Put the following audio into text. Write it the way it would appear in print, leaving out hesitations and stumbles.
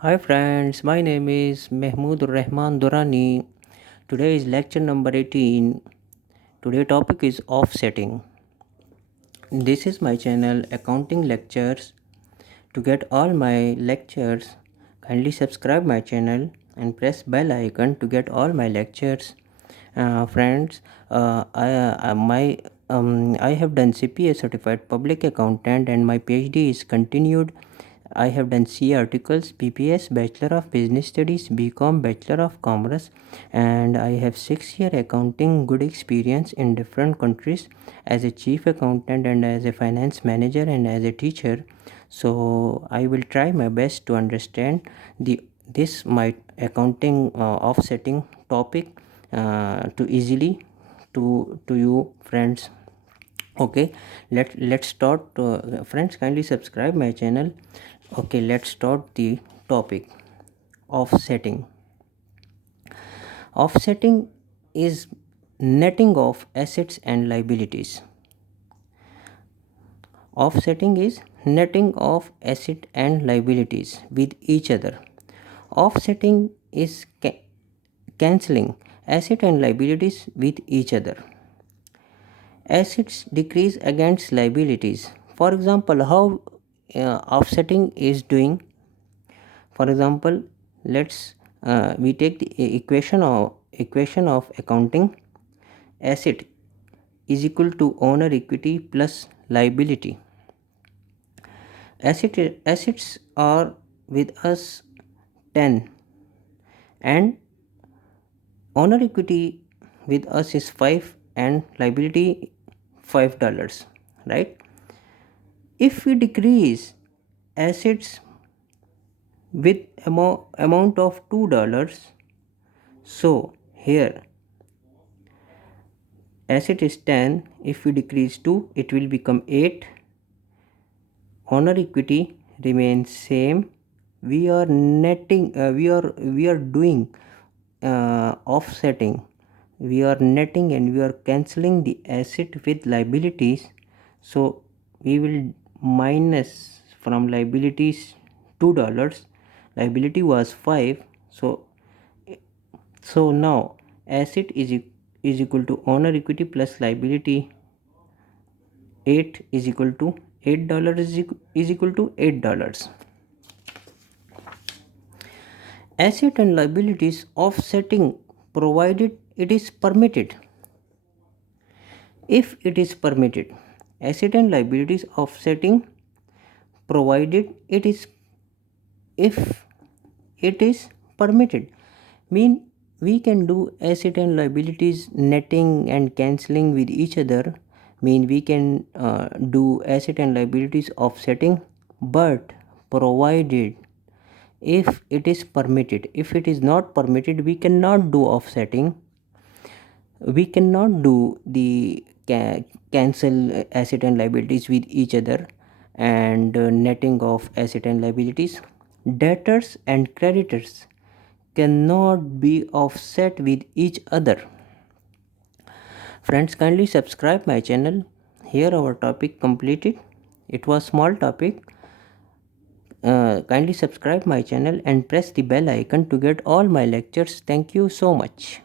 Hi friends, my name is Mehmood Rahman Durani. Today is lecture number 18. Today topic is offsetting. This is my channel Accounting Lectures. To get all my lectures, kindly subscribe my channel and press bell icon to get all my lectures. Friends, I have done CPA certified public accountant and my PhD is continued. I have done C articles, BPS, Bachelor of Business Studies, BCom, Bachelor of Commerce, and I have 6 year accounting good experience in different countries as a chief accountant and as a finance manager and as a teacher. So I will try my best to understand this my accounting offsetting topic to easily to you friends. Okay, let's start. Friends, kindly subscribe my channel. Okay, let's start the topic. Offsetting. Offsetting is netting of assets and liabilities. Offsetting is netting of asset and liabilities with each other. Offsetting is cancelling asset and liabilities with each other. Assets decrease against liabilities. For example, how offsetting is doing. For example, let's we take the equation of accounting. Asset is equal to owner equity plus liability. Assets are with us 10 and owner equity with us is 5 and liability $5, right? If we decrease assets with amount of $2, so here asset is 10, if we decrease 2 it will become 8. Owner equity remains same. We are netting we are doing offsetting. We are netting and we are cancelling the asset with liabilities. So we will minus from liabilities $2. Liability was 5. So now asset is equal to owner equity plus liability 8 is equal to $8 is equal to $8. Asset and liabilities offsetting provided it is permitted. If it is permitted, asset and liabilities offsetting provided it is if it is permitted mean we can do asset and liabilities netting and cancelling with each other, mean we can do asset and liabilities offsetting, but provided if it is permitted. If it is not permitted, we cannot do offsetting. We cannot do the cancel asset and liabilities with each other and netting of asset and liabilities. Debtors and creditors cannot be offset with each other. Friends, kindly subscribe my channel. Here our topic completed. It was small topic. Kindly subscribe my channel and press the bell icon to get all my lectures. Thank you so much.